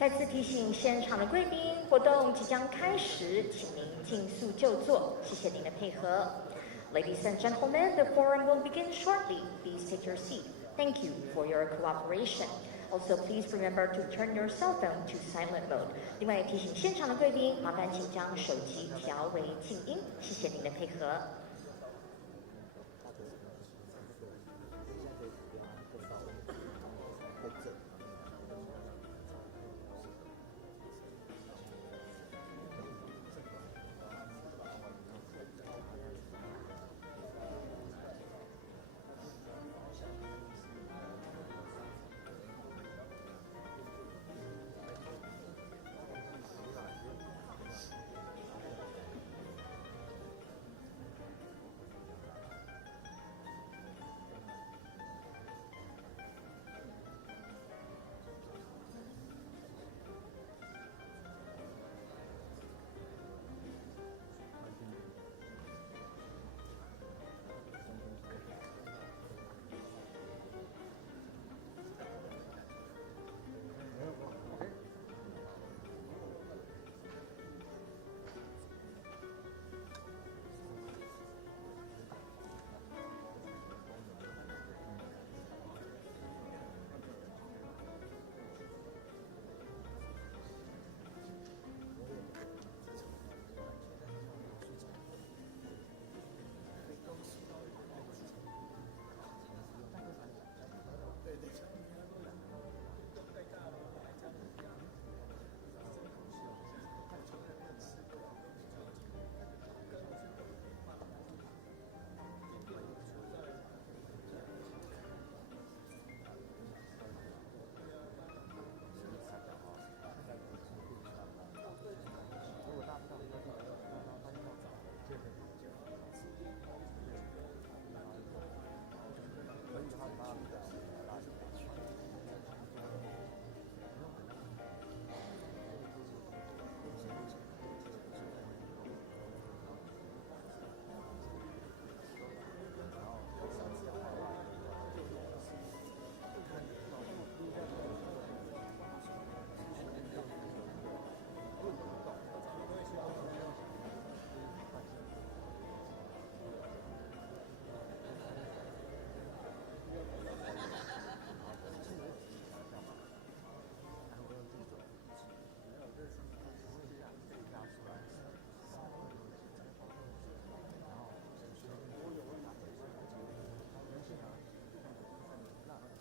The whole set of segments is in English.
再次提醒现场的贵宾，活动即将开始，请您尽速就座，谢谢您的配合。Ladies and gentlemen, the forum will begin shortly. Please take your seat. Thank you for your cooperation. Also, please remember to turn your cell phone to silent mode. 另外提醒现场的贵宾，麻烦请将手机调为静音，谢谢您的配合。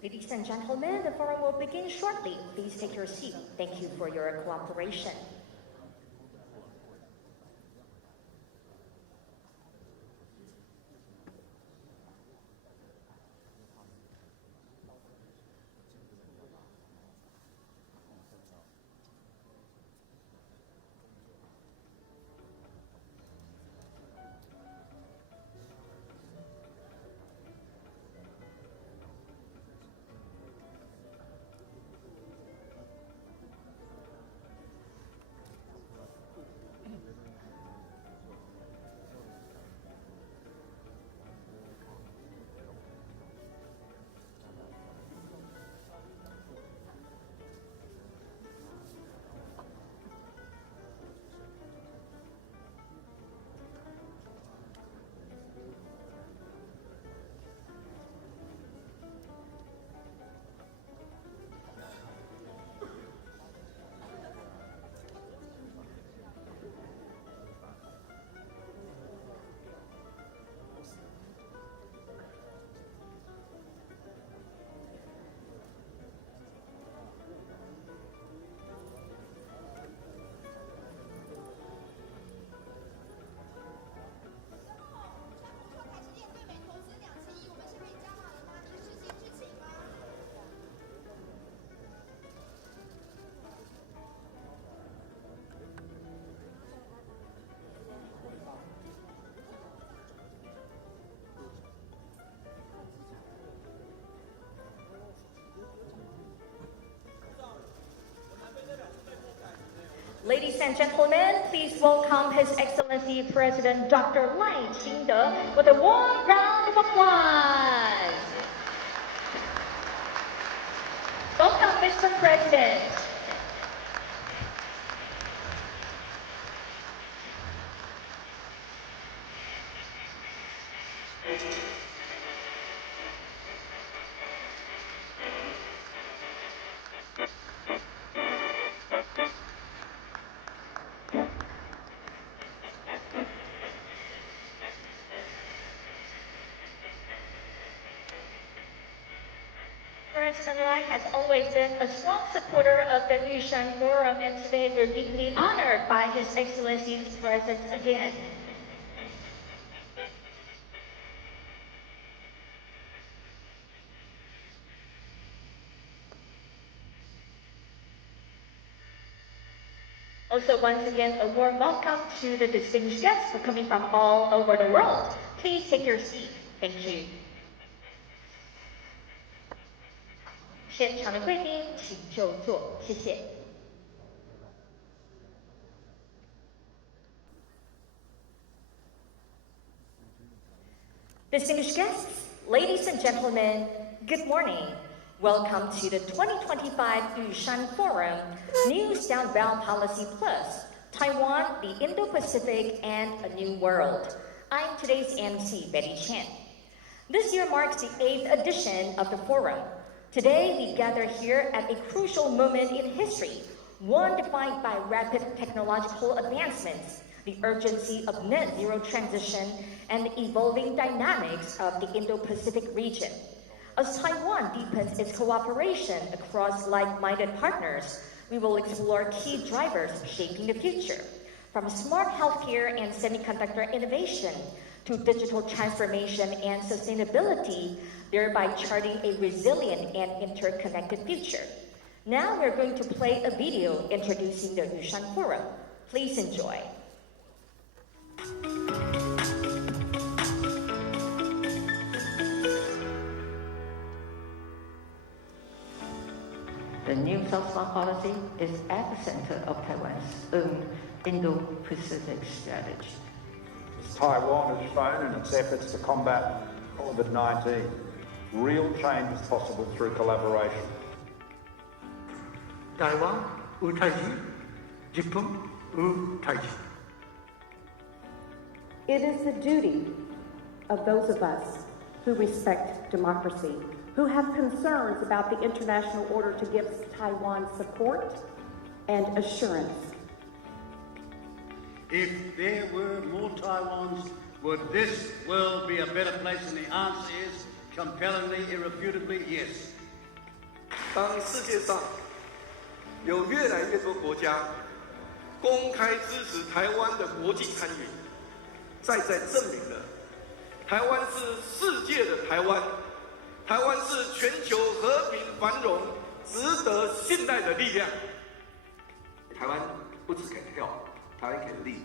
Ladies and gentlemen, the forum will begin shortly. Please take your seat. Thank you for your cooperation. Ladies and gentlemen, please welcome His Excellency President Dr.赖清德with a warm round of applause. Welcome, Mr. President. President Lai has always been a strong supporter of the Yushan Forum, and today we're deeply honored by His Excellency's presence again. Also, once again, a warm welcome to the distinguished guests who are coming from all over the world. Please take your seat. Thank you. 现场的贵宾请就座，谢谢。Distinguished guests, ladies and gentlemen, good morning. Welcome to the 2025 Yushan Forum, New Southbound Policy Plus, Taiwan, the Indo-Pacific, and a New World. I'm today's MC, Betty Chan. This year marks the 8th edition of the forum. Today, we gather here at a crucial moment in history, one defined by rapid technological advancements, the urgency of net zero transition, and the evolving dynamics of the Indo-Pacific region. As Taiwan deepens its cooperation across like-minded partners, we will explore key drivers shaping the future, from smart healthcare and semiconductor innovation to digital transformation and sustainability, thereby charting a resilient and interconnected future. Now we're going to play a video introducing the Yushan Forum. Please enjoy. The new Southbound policy is at the center of Taiwan's own Indo-Pacific strategy. As Taiwan has shown in its efforts to combat COVID-19, real change is possible through collaboration. Taiwan 우타지, Japan 우타지. It is the duty of those of us who respect democracy, who have concerns about the international order, to give Taiwan support and assurance. If there were more Taiwans, would this world be a better place? And the answer is compellingly, irrefutably, yes. 当世界上有越来越多国家公开支持台湾的国际参与，再证明了台湾是世界的台湾，台湾是全球和平繁荣值得信赖的力量。台湾不只给票，台湾给力，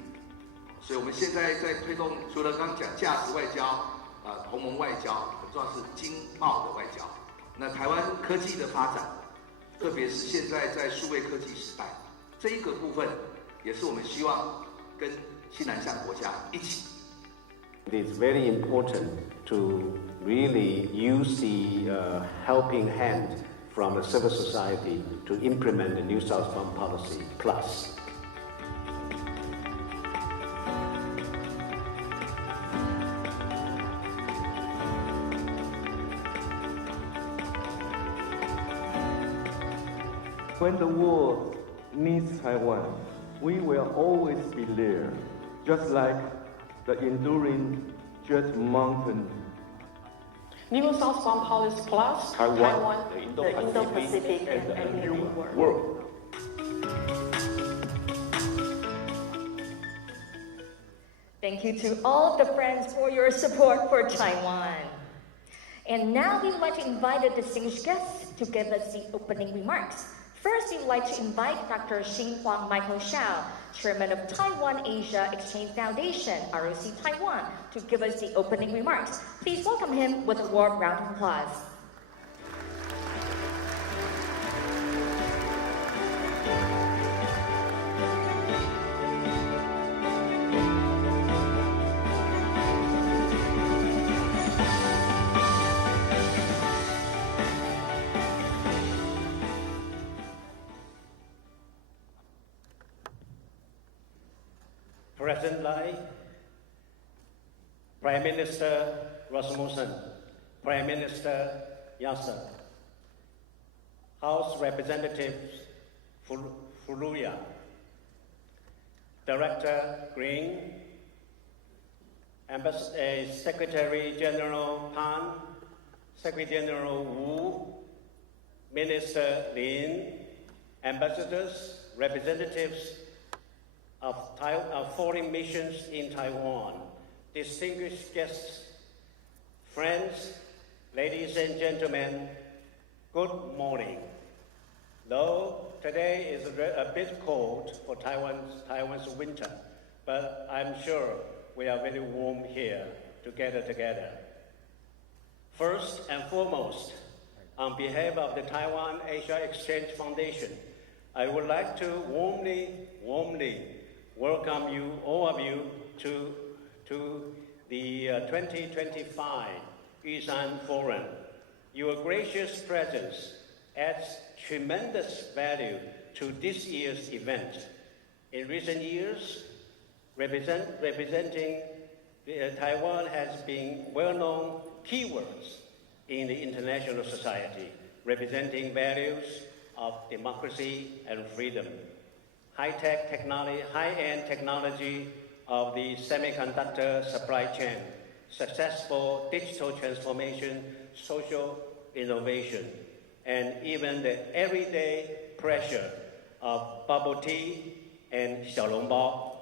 所以我们现在在推动，除了刚刚讲价值外交、同盟外交，很重要是经贸的外交。那台湾科技的发展，特别是现在在数位科技时代，这一个部分也是我们希望跟新南向国家一起。It is very important to really use the helping hand from the civil society to implement the New Southbound Policy Plus. When the world needs Taiwan, we will always be there, just like the enduring Jet Mountain. New Southbound Policy Plus, Taiwan, the Indo-Pacific, and a new world. Thank you to all the friends for your support for Taiwan. And now we'd like to invite the distinguished guests to give us the opening remarks. First, we'd like to invite Dr. Xinhua Michael Shiao, Chairman of Taiwan Asia Exchange Foundation, ROC Taiwan, to give us the opening remarks. Please welcome him with a warm round of applause. President Lai, Prime Minister Rasmussen, Prime Minister Jansa, House Representatives Furuya, Director Green, Secretary General Pan, Secretary General Wu, Minister Lin, ambassadors, representatives of foreign missions in Taiwan, distinguished guests, friends, ladies and gentlemen, good morning. Though today is a bit cold for Taiwan's winter, but I'm sure we are very warm here together. First and foremost, on behalf of the Taiwan Asia Exchange Foundation, I would like to warmly welcome you, all of you, to the 2025 Yushan Forum. Your gracious presence adds tremendous value to this year's event. In recent years, representing Taiwan has been well-known keywords in the international society, representing values of democracy and freedom, high-end technology of the semiconductor supply chain, successful digital transformation, social innovation, and even the everyday pressure of bubble tea and xiaolongbao.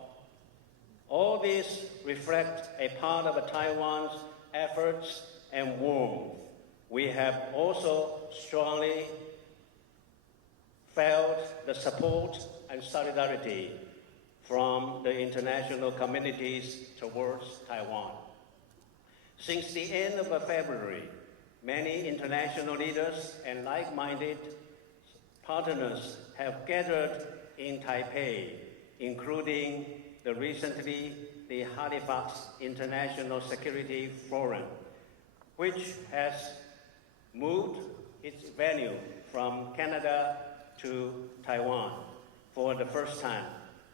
All these reflect a part of Taiwan's efforts and warmth. We have also strongly felt the support and solidarity from the international communities towards Taiwan. Since the end of February, many international leaders and like-minded partners have gathered in Taipei, including the Halifax International Security Forum, which has moved its venue from Canada to Taiwan for the first time,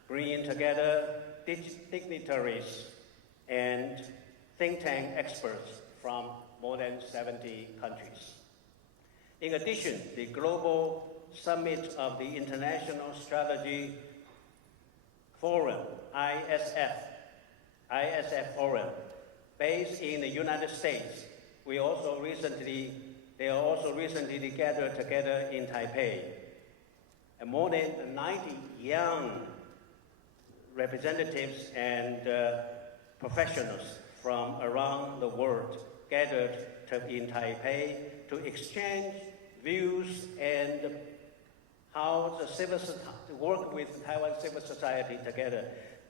bringing together dignitaries and think tank experts from more than 70 countries. In addition, the Global Summit of the International Strategy Forum, ISF Forum, based in the United States, they are also recently gathered together in Taipei. And more than 90 young representatives and professionals from around the world gathered in Taipei to exchange views and how to work with Taiwan civil society together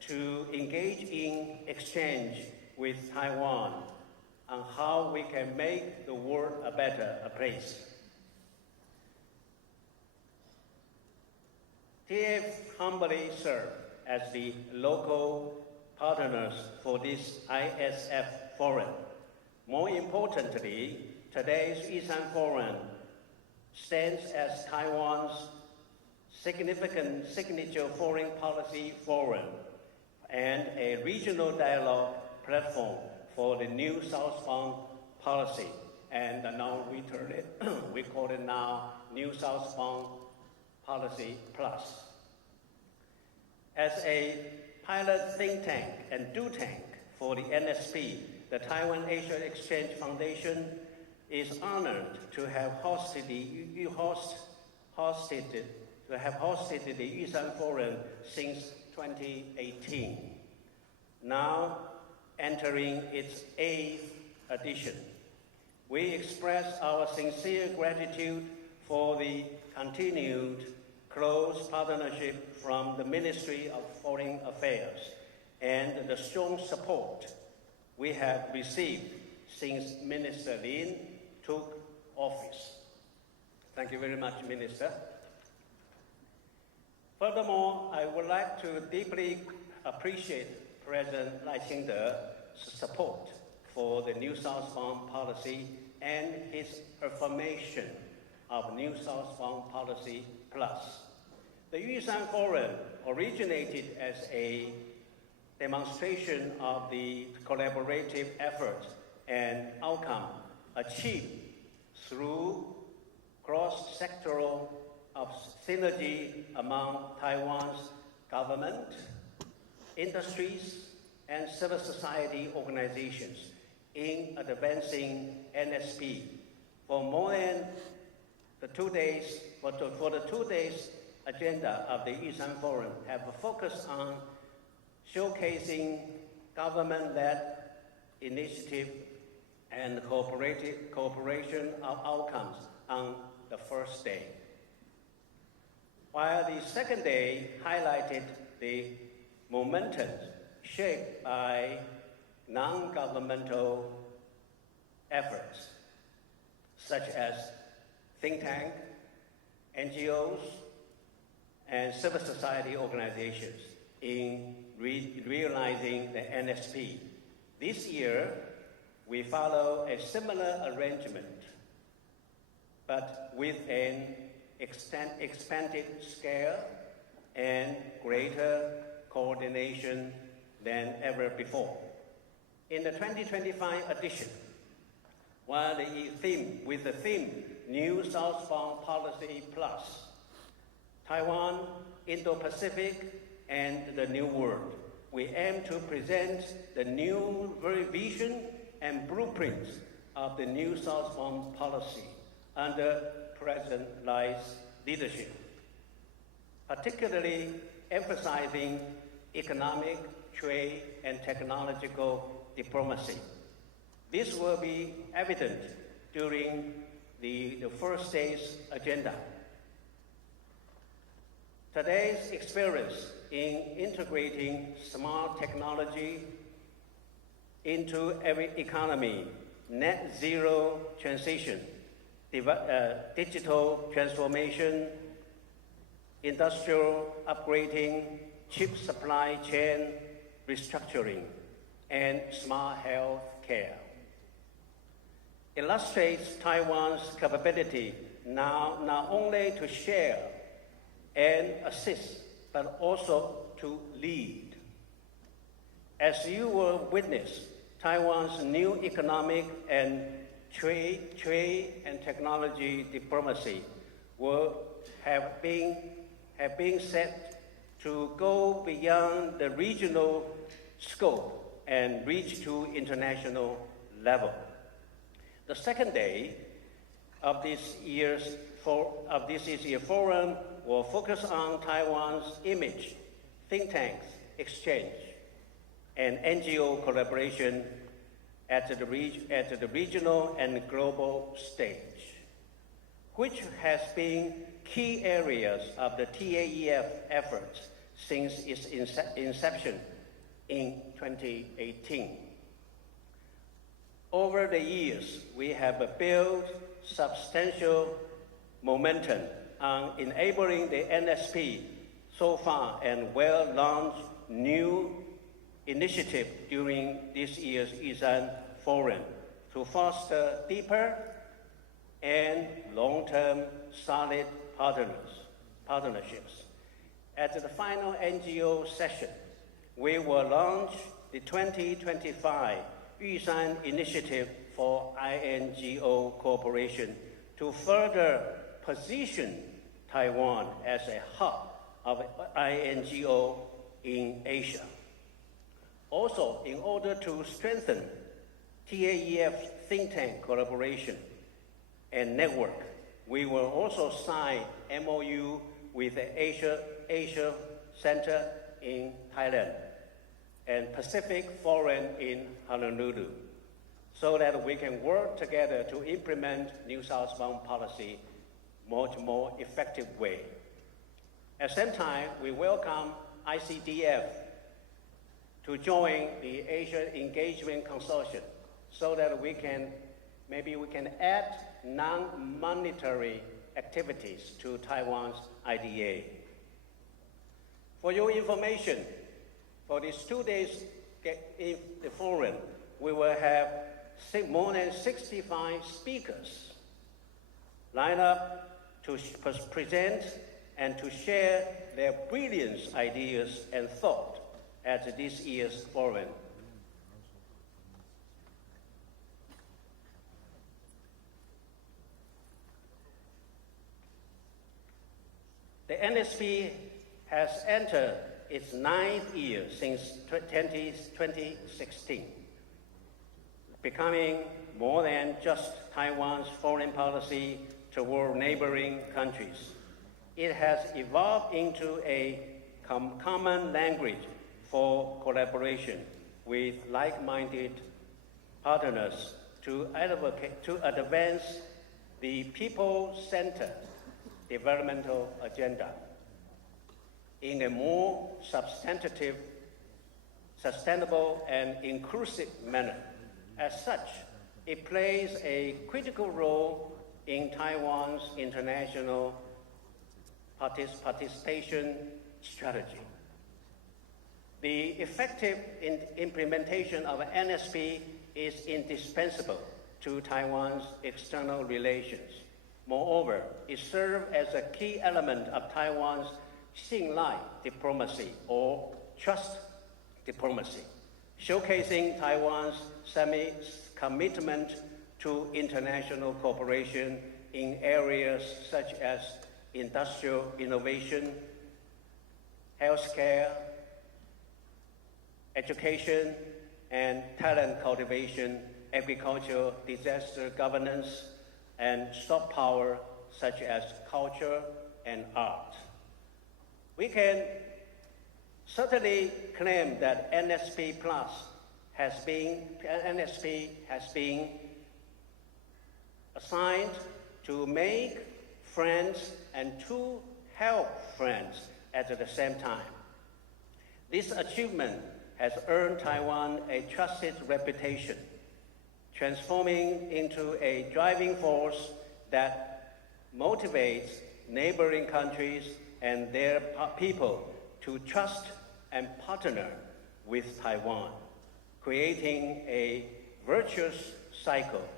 to engage in exchange with Taiwan on how we can make the world a better place. TF humbly serve as the local partners for this ISF Forum. More importantly, today's Yushan Forum stands as Taiwan's significant signature foreign policy forum and a regional dialogue platform for the new southbound policy. And now we call it now New Southbound Policy Plus. As a pilot think tank and do tank for the NSP, the Taiwan Asia Exchange Foundation is honored to have hosted the Yushan Forum since 2018, now entering its 8th edition. We express our sincere gratitude for the continued close partnership from the Ministry of Foreign Affairs and the strong support we have received since Minister Lin took office. Thank you very much, Minister. Furthermore, I would like to deeply appreciate President赖清德support for the New Southbound Policy and his affirmation of New Southbound Policy Plus. The Yushan Forum originated as a demonstration of the collaborative effort and outcome achieved through cross-sectoral of synergy among Taiwan's government, industries, and civil society organizations in advancing NSP for more than the 2 days, for the 2 days agenda of the Yushan Forum have focused on showcasing government-led initiative and cooperation of outcomes on the first day. While the second day highlighted the momentum shaped by non-governmental efforts, such as think tank, NGOs, and civil society organizations in realizing the NSP. This year, we follow a similar arrangement, but with an expanded scale and greater coordination than ever before. In the 2025 edition, while with the theme New Southbound Policy Plus, Taiwan, Indo-Pacific, and the New World, we aim to present the new vision and blueprints of the New Southbound Policy under President Lai's leadership, particularly emphasizing economic, trade, and technological diplomacy. This will be evident during the first day's agenda. Today's experience in integrating smart technology into every economy, net zero transition, digital transformation, industrial upgrading, chip supply chain restructuring, and smart health care illustrates Taiwan's capability now not only to share and assist, but also to lead. As you will witness, Taiwan's new economic and trade and technology diplomacy will have been set to go beyond the regional scope and reach to international level. The second day of this year's forum will focus on Taiwan's image, think tanks, exchange, and NGO collaboration at the regional and global stage, which has been key areas of the TAEF efforts since its inception in 2018. Over the years, we have built substantial momentum on enabling the NSP so far and will launch new initiatives during this year's Yushan Forum to foster deeper and long-term solid partnerships. At the final NGO session, we will launch the 2025 Yushan Initiative for INGO Cooperation to further position Taiwan as a hub of INGO in Asia. Also, in order to strengthen TAEF think tank collaboration and network, we will also sign MOU with the Asia Center in Thailand and Pacific Forum in Honolulu, so that we can work together to implement New Southbound policy much more effective way. At the same time, we welcome ICDF to join the Asia Engagement Consortium, so that maybe we can add non-monetary activities to Taiwan's IDA. For your information, for these 2 days in the forum, we will have more than 65 speakers lined up to present and to share their brilliant ideas and thought at this year's forum. The NSP has entered its 9th year since 2016, becoming more than just Taiwan's foreign policy toward neighboring countries. It has evolved into a common language for collaboration with like-minded partners to advance the people-centered developmental agenda in a more substantive, sustainable, and inclusive manner. As such, it plays a critical role in Taiwan's international participation strategy. The effective implementation of NSP is indispensable to Taiwan's external relations. Moreover, it serves as a key element of Taiwan's 信赖 diplomacy or trust diplomacy, showcasing Taiwan's commitment to international cooperation in areas such as industrial innovation, healthcare, education, and talent cultivation, agriculture, disaster governance, and soft power such as culture and art. We can certainly claim that NSP has been assigned to make friends and to help friends at the same time. This achievement has earned Taiwan a trusted reputation, transforming into a driving force that motivates neighboring countries and their people to trust and partner with Taiwan, creating a virtuous cycle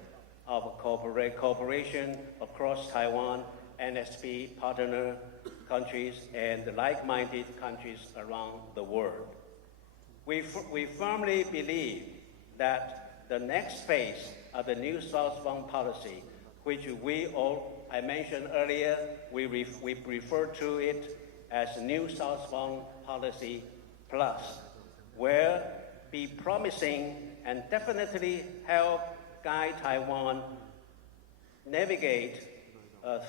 of cooperation across Taiwan, NSP partner countries, and like-minded countries around the world. We firmly believe that the next phase of the new southbound policy, which I mentioned earlier, we refer to it as New Southbound Policy Plus, will be promising and definitely help guide Taiwan navigate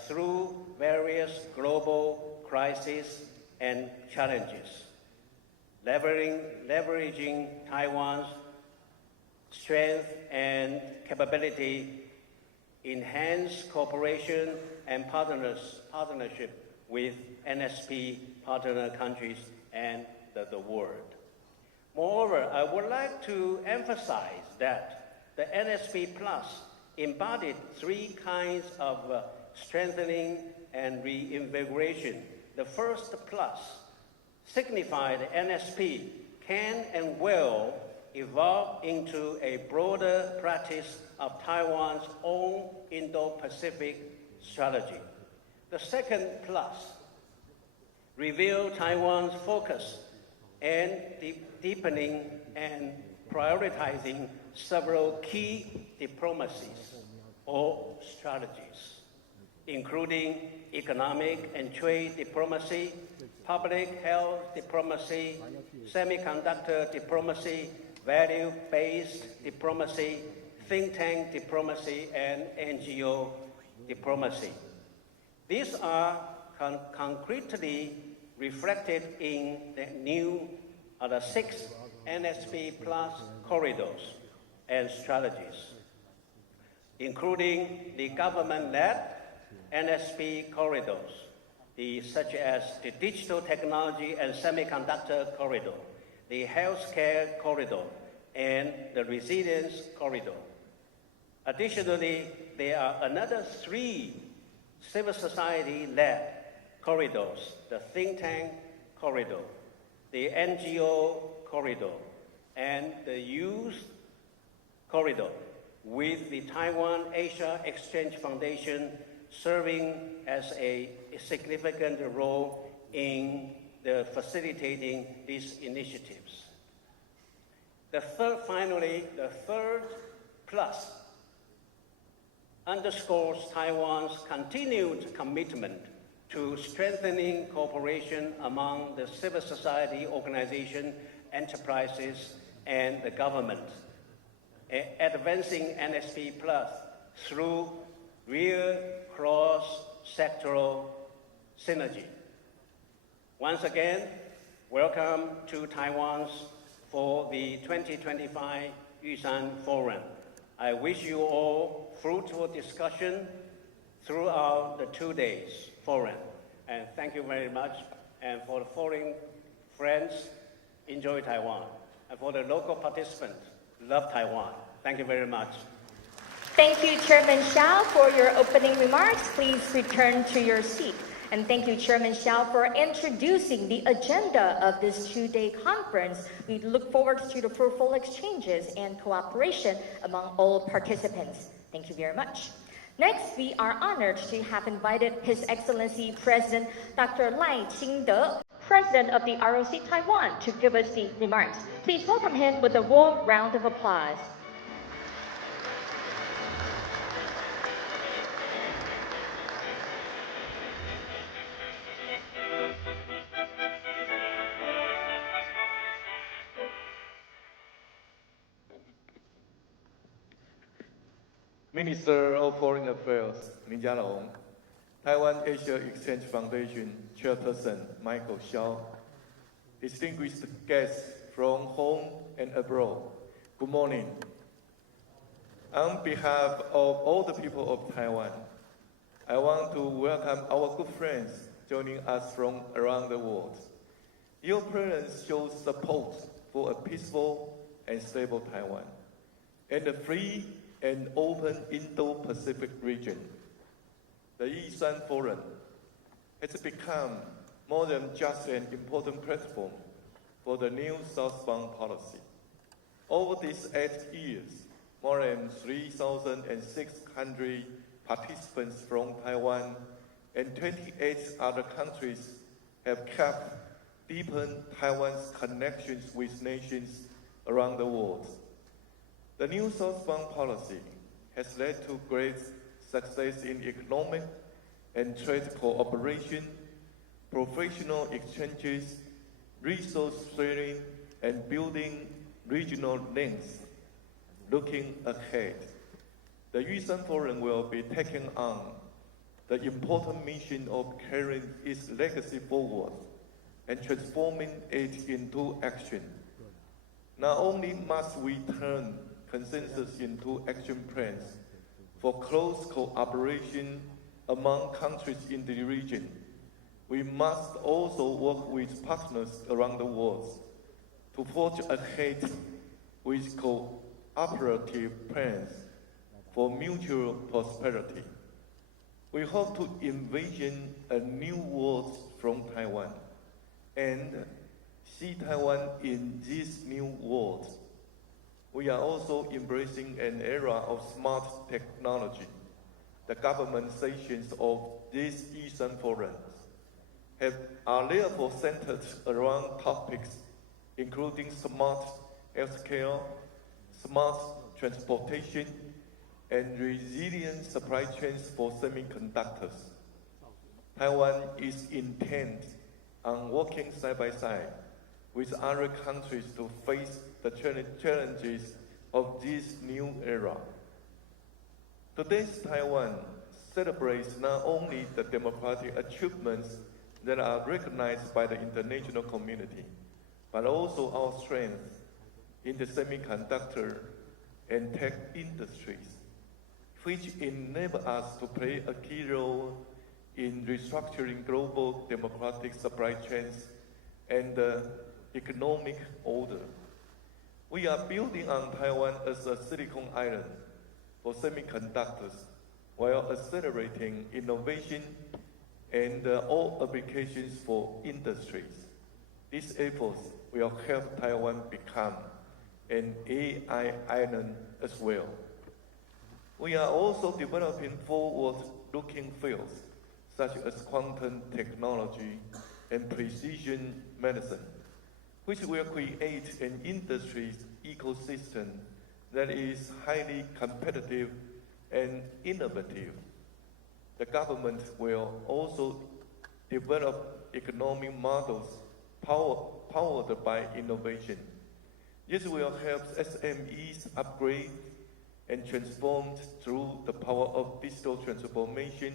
through various global crises and challenges, leveraging Taiwan's strength and capability, enhance cooperation and partnership with NSP partner countries and the world. Moreover, I would like to emphasize that the NSP Plus embodied 3 kinds of strengthening and reinvigoration. The first plus signified NSP can and will evolve into a broader practice of Taiwan's own Indo-Pacific strategy. The second plus revealed Taiwan's focus and deepening and prioritizing several key diplomacies or strategies, including economic and trade diplomacy, public health diplomacy, semiconductor diplomacy, value-based diplomacy, think tank diplomacy, and NGO diplomacy. These are concretely reflected in the 6 NSP Plus corridors and strategies, including the government-led NSP corridors, such as the digital technology and semiconductor corridor, the healthcare corridor, and the resilience corridor. Additionally, there are another 3 civil society-led corridors, the think tank corridor, the NGO corridor, and the youth corridor, with the Taiwan Asia Exchange Foundation serving as a significant role in facilitating these initiatives. Finally, the third plus underscores Taiwan's continued commitment to strengthening cooperation among the civil society organizations, enterprises, and the government, advancing NSP Plus through real cross-sectoral synergy. Once again, welcome to Taiwan for the 2025 Yushan Forum. I wish you all fruitful discussion throughout the 2 days forum. And thank you very much. And for the foreign friends, enjoy Taiwan. And for the local participants, love Taiwan. Thank you very much. Thank you, Chairman Shiao, for your opening remarks. Please return to your seat. And thank you, Chairman Shiao, for introducing the agenda of this 2-day conference. We look forward to the fruitful exchanges and cooperation among all participants. Thank you very much. Next, we are honored to have invited His Excellency President Dr.赖清德, President of the ROC Taiwan, to give us the remarks. Please welcome him with a warm round of applause. Minister of Foreign Affairs, Lin Jialong, Taiwan Asia Exchange Foundation Chairperson Michael Shiao, distinguished guests from home and abroad, good morning. On behalf of all the people of Taiwan, I want to welcome our good friends joining us from around the world. Your presence shows support for a peaceful and stable Taiwan and a free and open Indo-Pacific region. The Yushan Forum has become more than just an important platform for the new southbound policy. Over these 8 years, more than 3,600 participants from Taiwan and 28 other countries have kept deepened Taiwan's connections with nations around the world. The new southbound policy has led to great success in economic and trade cooperation, professional exchanges, resource sharing, and building regional links. Looking ahead, the Yushan Forum will be taking on the important mission of carrying its legacy forward and transforming it into action. Not only must we turn consensus into action plans for close cooperation among countries in the region, we must also work with partners around the world to forge ahead with cooperative plans for mutual prosperity. We hope to envision a new world from Taiwan and see Taiwan in this new world. We are also embracing an era of smart technology. The government sessions of these Yushan forums are therefore centered around topics including smart healthcare, smart transportation, and resilient supply chains for semiconductors. Taiwan is intent on working side by side with other countries to face the challenges of this new era. Today's Taiwan celebrates not only the democratic achievements that are recognized by the international community, but also our strength in the semiconductor and tech industries, which enable us to play a key role in restructuring global democratic supply chains and the economic order. We are building on Taiwan as a silicon island for semiconductors while accelerating innovation and all applications for industries. These efforts will help Taiwan become an AI island as well. We are also developing forward-looking fields such as quantum technology and precision medicine, which will create an industry ecosystem that is highly competitive and innovative. The government will also develop economic models powered by innovation. This will help SMEs upgrade and transform through the power of digital transformation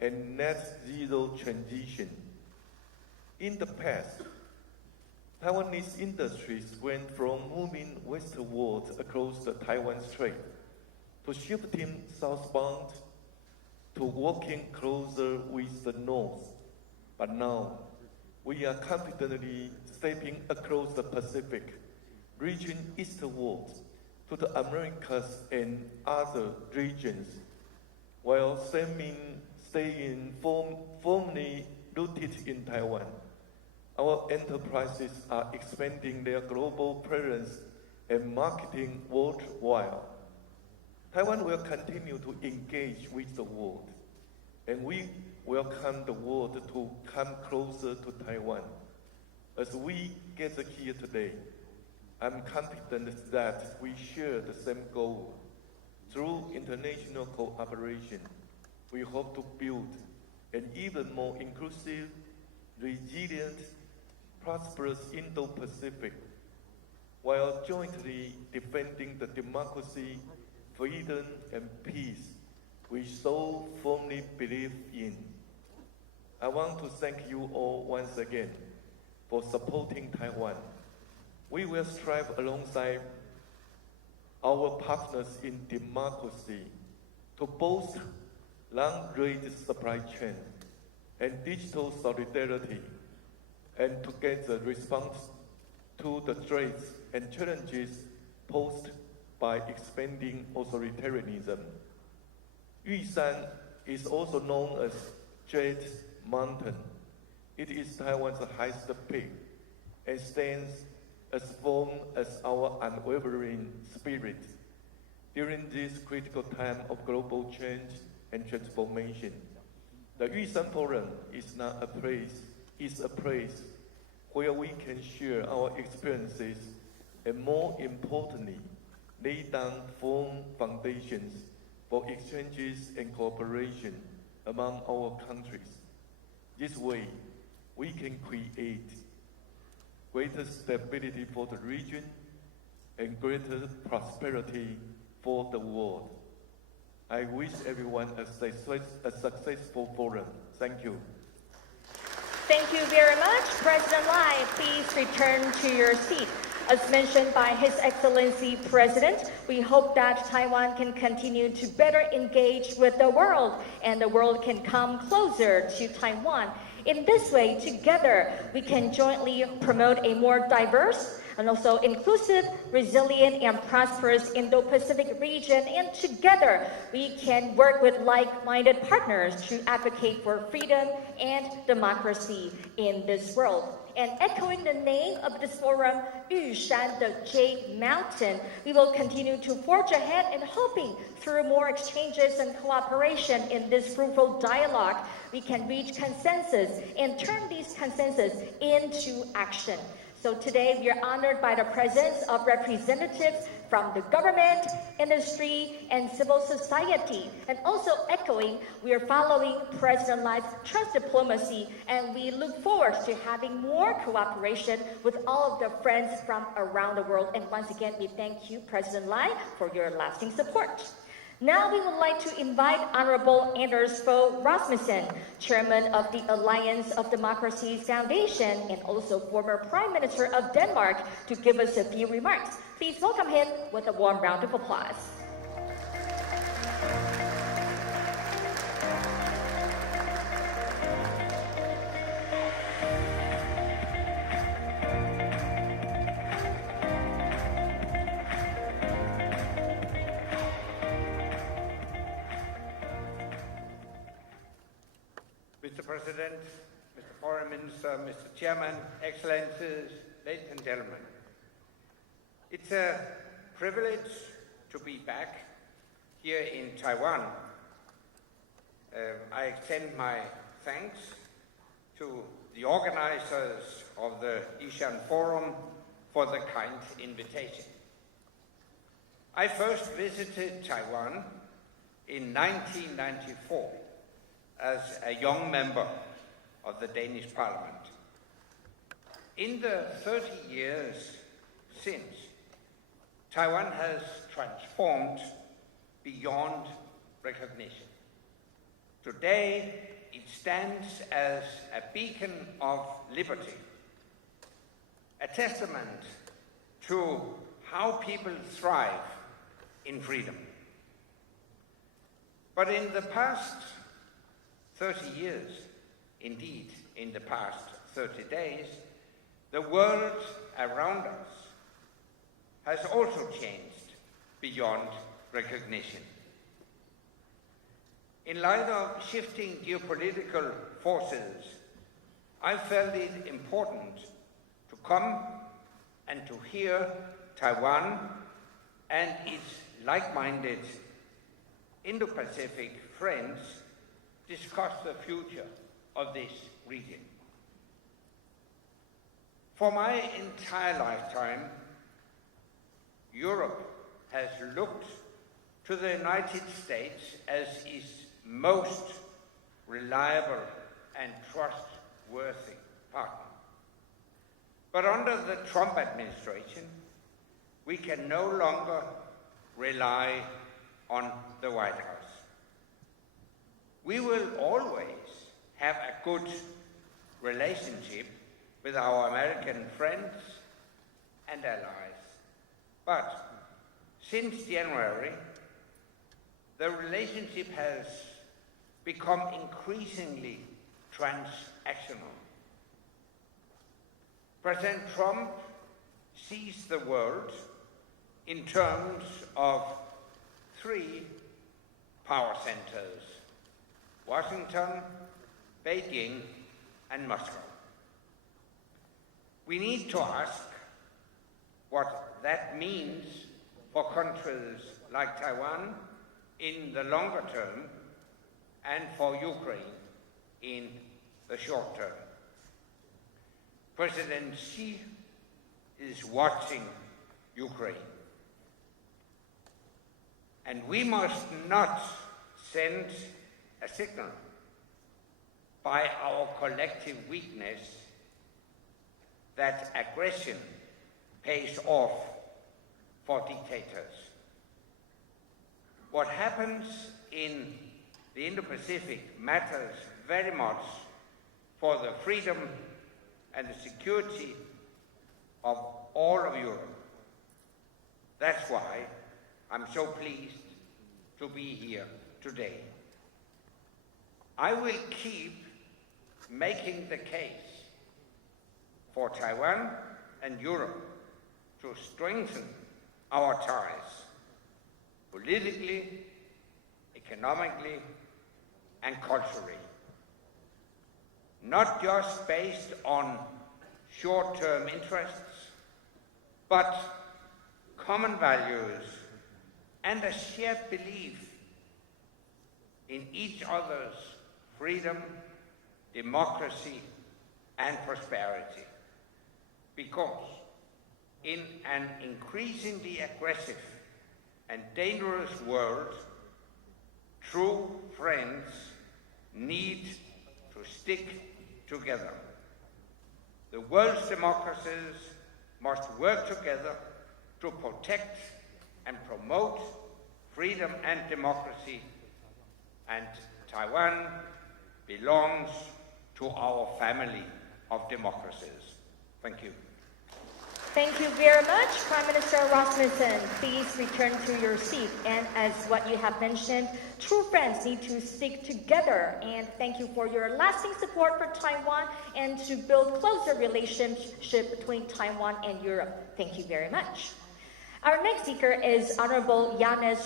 and net zero transition. In the past, Taiwanese industries went from moving westward across the Taiwan Strait to shifting southbound to working closer with the North. But now, we are confidently stepping across the Pacific, reaching eastward to the Americas and other regions, while staying firmly rooted in Taiwan. Our enterprises are expanding their global presence and marketing worldwide. Taiwan will continue to engage with the world, and we welcome the world to come closer to Taiwan. As we gather here today, I'm confident that we share the same goal. Through international cooperation, we hope to build an even more inclusive, resilient, prosperous Indo-Pacific, while jointly defending the democracy, freedom, and peace we so firmly believe in. I want to thank you all once again for supporting Taiwan. We will strive alongside our partners in democracy to boost long-range supply chain and digital solidarity, and together respond to the threats and challenges posed by expanding authoritarianism. Yushan is also known as Jade Mountain. It is Taiwan's highest peak and stands as firm as our unwavering spirit during this critical time of global change and transformation. The Yushan Forum is not a place, it's a place where we can share our experiences and, more importantly, lay down firm foundations for exchanges and cooperation among our countries. This way, we can create greater stability for the region and greater prosperity for the world. I wish everyone a successful forum. Thank you. Thank you very much. President Lai, please return to your seat. As mentioned by His Excellency President, we hope that Taiwan can continue to better engage with the world and the world can come closer to Taiwan. In this way, together, we can jointly promote a more diverse and also inclusive, resilient, and prosperous Indo-Pacific region. And together, we can work with like-minded partners to advocate for freedom and democracy in this world. And echoing the name of this forum, Yushan, the Jade Mountain, we will continue to forge ahead and hoping through more exchanges and cooperation in this fruitful dialogue, we can reach consensus and turn these consensus into action. So today we are honored by the presence of representatives from the government, industry, and civil society. And also echoing, we are following President Lai's trust diplomacy, and we look forward to having more cooperation with all of the friends from around the world. And once again, we thank you, President Lai, for your lasting support. Now we would like to invite Honorable Anders Fogh Rasmussen, Chairman of the Alliance of Democracies Foundation and also former Prime Minister of Denmark, to give us a few remarks. Please welcome him with a warm round of applause. Mr. President, Mr. Foreign Minister, Mr. Chairman, Excellencies, ladies and gentlemen. It's a privilege to be back here in Taiwan. I extend my thanks to the organizers of the Yushan Forum for the kind invitation. I first visited Taiwan in 1994 as a young member of the Danish Parliament. In the 30 years since, Taiwan has transformed beyond recognition. Today, it stands as a beacon of liberty, a testament to how people thrive in freedom. But in the past 30 years, indeed in the past 30 days, the world around us has also changed beyond recognition. In light of shifting geopolitical forces, I felt it important to come and to hear Taiwan and its like-minded Indo-Pacific friends discuss the future of this region. For my entire lifetime, Europe has looked to the United States as its most reliable and trustworthy partner. But under the Trump administration, we can no longer rely on the White House. We will always have a good relationship with our American friends and allies. But since January, the relationship has become increasingly transactional. President Trump sees the world in terms of three power centers: Washington, Beijing, and Moscow. We need to ask what that means for countries like Taiwan in the longer term and for Ukraine in the short term. President Xi is watching Ukraine. And we must not send a signal by our collective weakness that aggression pays off for dictators. What happens in the Indo-Pacific matters very much for the freedom and the security of all of Europe. That's why I'm so pleased to be here today. I will keep making the case for Taiwan and Europe to strengthen our ties politically, economically, and culturally. Not just based on short-term interests, but common values and a shared belief in each other's freedom, democracy, and prosperity. Because in an increasingly aggressive and dangerous world, true friends need to stick together. The world's democracies must work together to protect and promote freedom and democracy, and Taiwan belongs to our family of democracies. Thank you. Thank you very much, Prime Minister Rasmussen. Please return to your seat. And as what you have mentioned, true friends need to stick together. And thank you for your lasting support for Taiwan and to build closer relationship between Taiwan and Europe. Thank you very much. Our next speaker is Honorable Janez,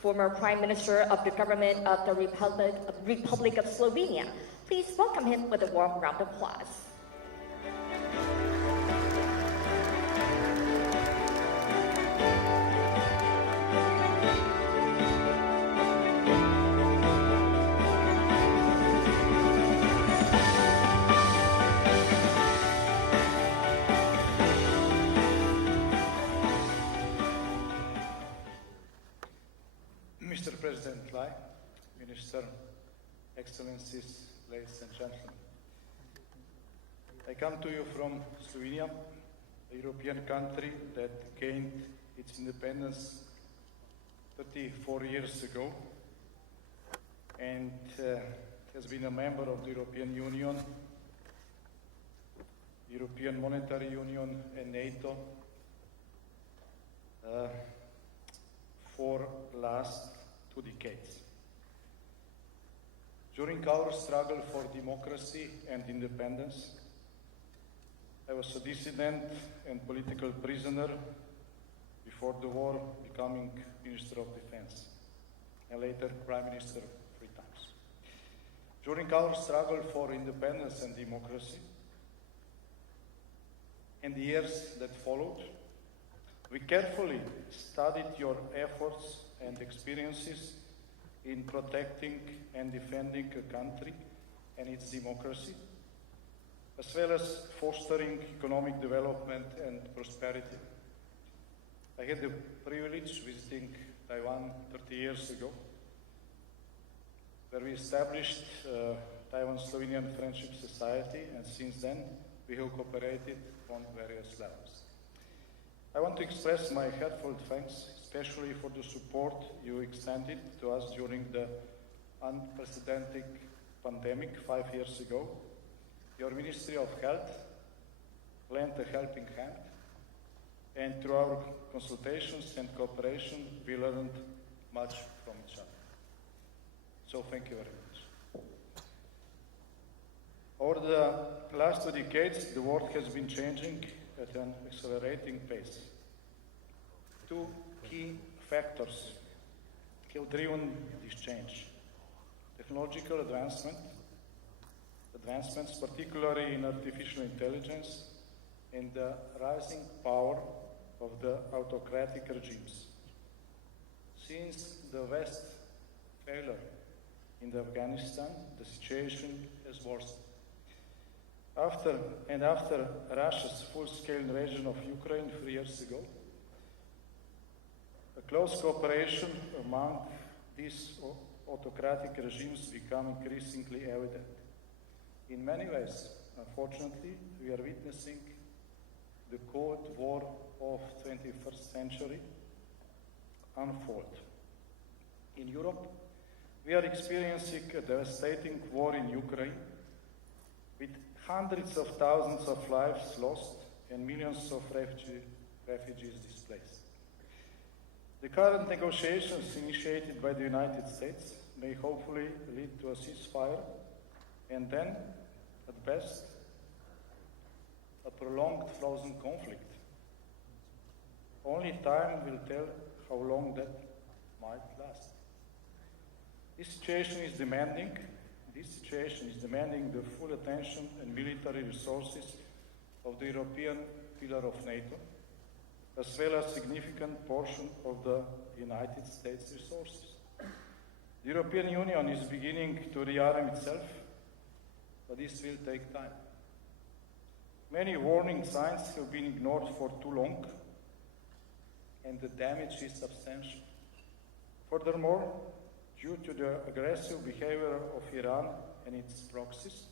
former Prime Minister of the government of the Republic of Slovenia. Please welcome him with a warm round of applause. Mr. President Lai, Minister, Excellencies, ladies and gentlemen. I come to you from Slovenia, a European country that gained its independence 34 years ago and has been a member of the European Union, European Monetary Union and NATO for the last 2 decades. During our struggle for democracy and independence, I was a dissident and political prisoner before the war, becoming Minister of Defense, and later Prime Minister 3 times. During our struggle for independence and democracy, and the years that followed, we carefully studied your efforts and experiences in protecting and defending a country and its democracy, as well as fostering economic development and prosperity. I had the privilege visiting Taiwan 30 years ago, where we established Taiwan-Slovenian Friendship Society, and since then we have cooperated on various levels. I want to express my heartfelt thanks, especially for the support you extended to us during the unprecedented pandemic 5 years ago. Your Ministry of Health lent a helping hand, and through our consultations and cooperation, we learned much from each other. So thank you very much. Over the last 2 decades, the world has been changing at an accelerating pace. 2 key factors have driven this change: technological advancements, particularly in artificial intelligence, and the rising power of the autocratic regimes. Since the West failure in Afghanistan, the situation has worsened. After Russia's full-scale invasion of Ukraine 3 years ago, a close cooperation among these autocratic regimes became increasingly evident. In many ways, unfortunately, we are witnessing the Cold War of 21st century unfold. In Europe, we are experiencing a devastating war in Ukraine, with hundreds of thousands of lives lost and millions of refugees displaced. The current negotiations initiated by the United States may hopefully lead to a ceasefire, and then, at best, a prolonged frozen conflict. Only time will tell how long that might last. This situation is demanding the full attention and military resources of the European pillar of NATO, as well as a significant portion of the United States resources. The European Union is beginning to rearm itself, but this will take time. Many warning signs have been ignored for too long, and the damage is substantial. Furthermore, due to the aggressive behavior of Iran and its proxies,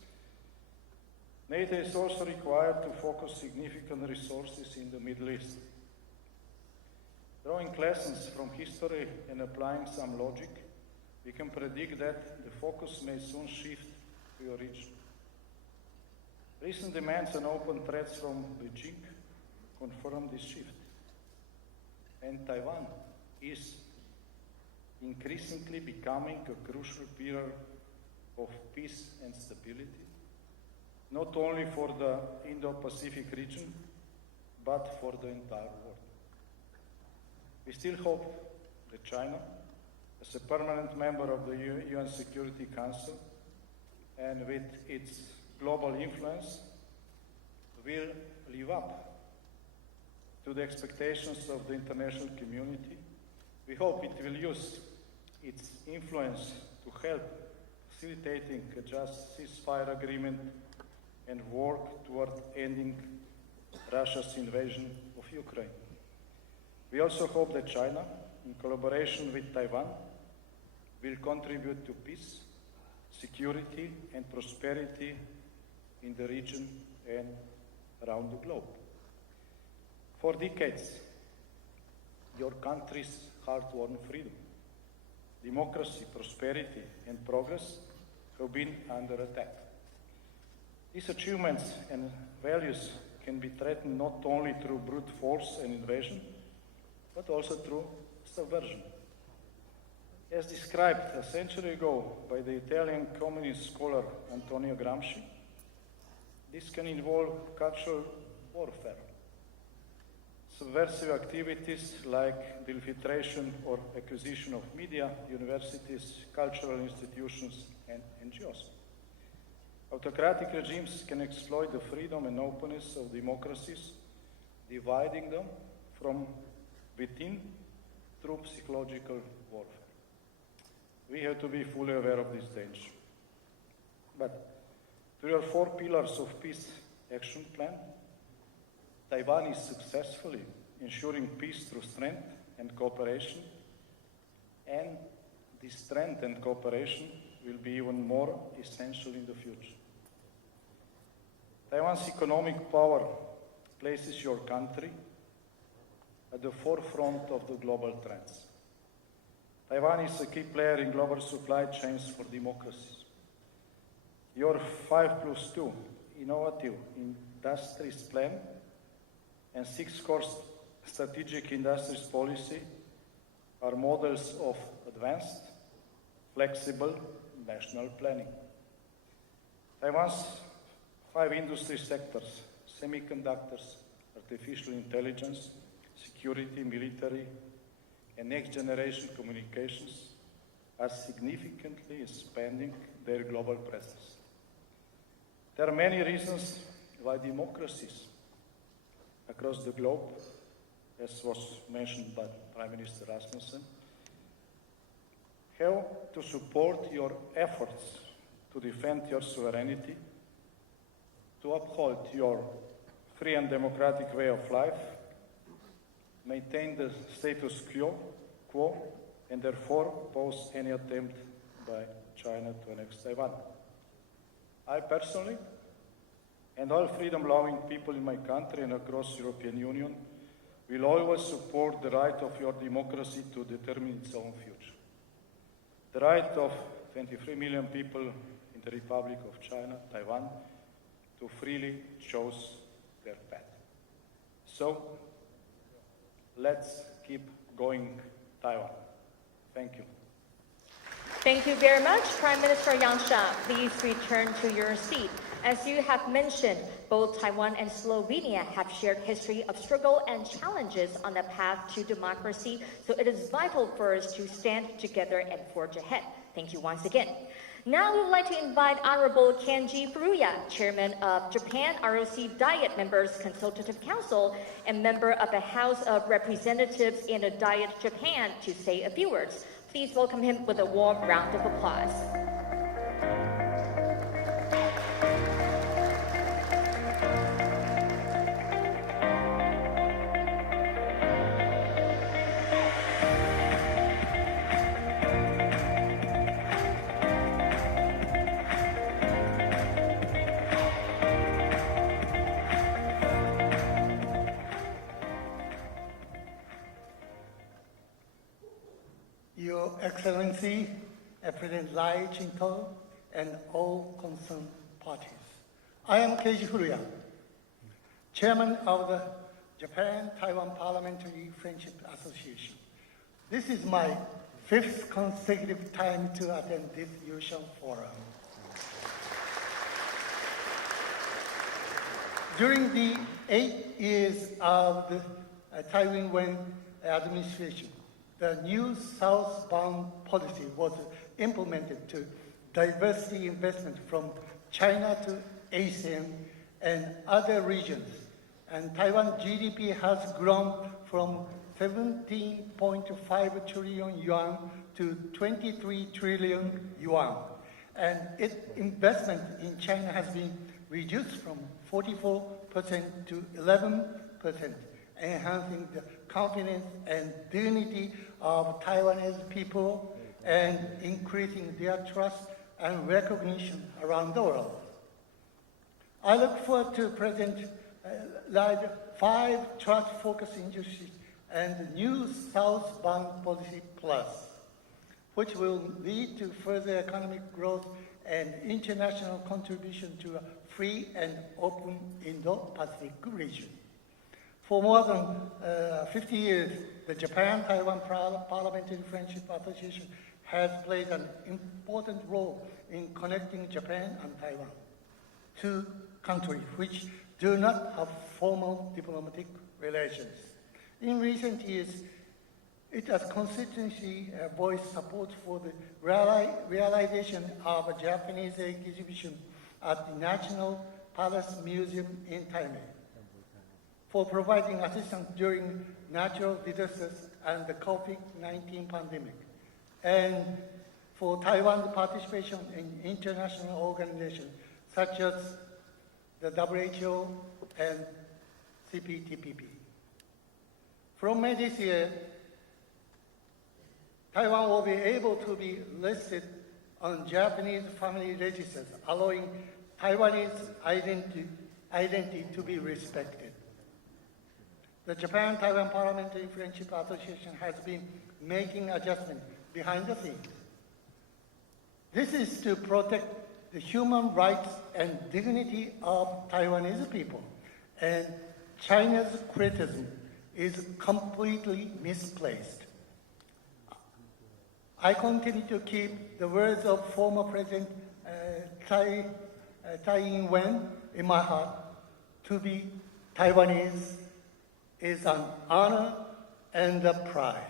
NATO is also required to focus significant resources in the Middle East. Drawing lessons from history and applying some logic, we can predict that the focus may soon shift to your region. Recent demands and open threats from Beijing confirm this shift. And Taiwan is increasingly becoming a crucial pillar of peace and stability, not only for the Indo-Pacific region, but for the entire world. We still hope that China, as a permanent member of the UN Security Council and with its global influence, will live up to the expectations of the international community. We hope it will use its influence to help facilitating a just ceasefire agreement and work toward ending Russia's invasion of Ukraine. We also hope that China, in collaboration with Taiwan, will contribute to peace, security, and prosperity in the region and around the globe. For decades, your country's hard-won freedom, democracy, prosperity, and progress have been under attack. These achievements and values can be threatened not only through brute force and invasion, but also through subversion. As described a century ago by the Italian communist scholar Antonio Gramsci, this can involve cultural warfare. Subversive activities like the infiltration or acquisition of media, universities, cultural institutions, and NGOs. Autocratic regimes can exploit the freedom and openness of democracies, dividing them from within through psychological warfare. We have to be fully aware of this danger. But through your 4 pillars of peace action plan, Taiwan is successfully ensuring peace through strength and cooperation, and this strength and cooperation will be even more essential in the future. Taiwan's economic power places your country at the forefront of the global trends. Taiwan is a key player in global supply chains for democracies. Your 5+2 innovative industries plan and 6 core strategic industries policy are models of advanced, flexible national planning. Taiwan's 5 industry sectors, semiconductors, artificial intelligence, security, military, and next-generation communications, are significantly expanding their global presence. There are many reasons why democracies across the globe, as was mentioned by Prime Minister Rasmussen, have to support your efforts to defend your sovereignty, to uphold your free and democratic way of life, maintain the status quo, and therefore oppose any attempt by China to annex Taiwan. I personally, and all freedom-loving people in my country and across the European Union, will always support the right of your democracy to determine its own future. The right of 23 million people in the Republic of China, Taiwan, to freely choose their path. So, let's keep going, Taiwan. Thank you. Thank you very much, Prime Minister Jansa. Please return to your seat. As you have mentioned, both Taiwan and Slovenia have shared history of struggle and challenges on the path to democracy, so it is vital for us to stand together and forge ahead. Thank you once again. Now we would like to invite Honorable Kenji Furuya, Chairman of Japan ROC Diet Members Consultative Council and member of the House of Representatives in the Diet Japan, to say a few words. Please welcome him with a warm round of applause. Your Excellency, President Lai Ching-te, and all concerned parties. I am Kenji Furuya, Chairman of the Japan-Taiwan Parliamentary Friendship Association. This is my 5th consecutive time to attend this Yushan Forum. During the 8 years of the Taiwan administration, the new southbound policy was implemented to diversity investment from China to ASEAN and other regions. And Taiwan GDP has grown from 17.5 trillion yuan to 23 trillion yuan. And its investment in China has been reduced from 44% to 11%, enhancing the confidence and dignity of Taiwanese people and increasing their trust and recognition around the world. I look forward to present large 5 trust-focused industries and the new Southbound Policy Plus, which will lead to further economic growth and international contribution to a free and open Indo-Pacific region. For more than 50 years, the Japan-Taiwan Parliamentary Friendship Association has played an important role in connecting Japan and Taiwan, 2 countries which do not have formal diplomatic relations. In recent years, it has consistently voiced support for the realization of a Japanese exhibition at the National Palace Museum in Taipei, for providing assistance during natural disasters and the COVID-19 pandemic, and for Taiwan's participation in international organizations such as the WHO and CPTPP. From May this year, Taiwan will be able to be listed on Japanese family registers, allowing Taiwanese identity to be respected. The Japan-Taiwan Parliamentary Friendship Association has been making adjustments behind the scenes. This is to protect the human rights and dignity of Taiwanese people, and China's criticism is completely misplaced. I continue to keep the words of former President Tsai Ing-wen in my heart. To be Taiwanese is an honor and a pride.